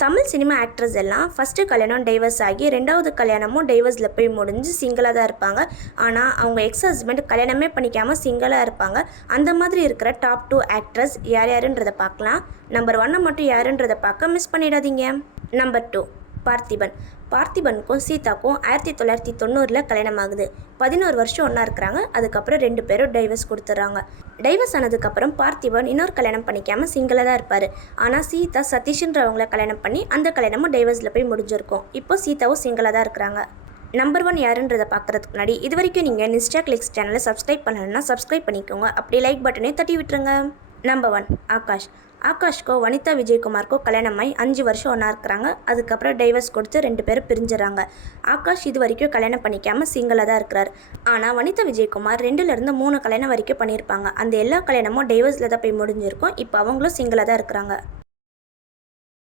Tamil cinema actress எல்லாம் first கல்யாணம் divorce ஆகி ரெண்டாவது கல்யாணமும் டைவர்ஸில் போய் முடிஞ்சு சிங்கிளாக தான் இருப்பாங்க. ஆனால் அவங்க எக்ஸ் ஹஸ்பண்ட் கல்யாணமே பண்ணிக்காமல் சிங்கிளாக இருப்பாங்க. அந்த மாதிரி இருக்கிற டாப் 2 ஆக்ட்ரஸ் யார் யாருன்றதை பார்க்கலாம். நம்பர் 1 மட்டும் யாருன்றதை பார்க்க மிஸ் பண்ணிடாதீங்க. நம்பர் 2 பார்த்திபன். பார்த்திபனுக்கும் சீதாக்கும் 1990 கல்யாணம் ஆகுது. 11 வருஷம் ஒன்றா இருக்கிறாங்க. அதுக்கப்புறம் 2 பேரும் டைவர்ஸ் கொடுத்துட்றாங்க. டைவர்ஸ் ஆனதுக்கப்புறம் பார்த்திபன் இன்னொரு கல்யாணம் பண்ணிக்காமல் சிங்கிளாக தான் இருப்பார். ஆனால் சீதா சதீஷ்ன்றவங்கள கல்யாணம் பண்ணி அந்த கல்யாணமும் டைவர்ஸில் போய் முடிஞ்சிருக்கும். இப்போ சீதாவும் சிங்கிளாக தான் இருக்கிறாங்க. நம்பர் 1 யாருன்றதை பார்க்குறதுக்கு முன்னாடி இது வரைக்கும் நீங்கள் நிஸ்டா கிளிக்ஸ் சேனலை சப்ஸ்கிரைப் பண்ணணும்னா சப்ஸ்கிரைப் பண்ணிக்கோங்க. அப்படியே லைக் பட்டனே தட்டி விட்டுருங்க. நம்பர் 1 ஆகாஷ். ஆகாஷ்க்கோ வனிதா விஜயகுமாருக்கோ கல்யாணமாகி 5 வருஷம் ஒன்றா இருக்கிறாங்க. அதுக்கப்புறம் டைவர்ஸ் கொடுத்து 2 பேரும் பிரிஞ்சுறாங்க. ஆகாஷ் இது வரைக்கும் கல்யாணம் பண்ணிக்காமல் சிங்கிளாக தான் இருக்கிறார். ஆனால் வனிதா விஜயகுமார் 2லேருந்து 3 கல்யாணம் வரைக்கும் பண்ணியிருப்பாங்க. அந்த எல்லா கல்யாணமும் டைவர்ஸில் தான் போய் முடிஞ்சிருக்கும். இப்போ அவங்களும் சிங்கிளாக தான் இருக்கிறாங்க.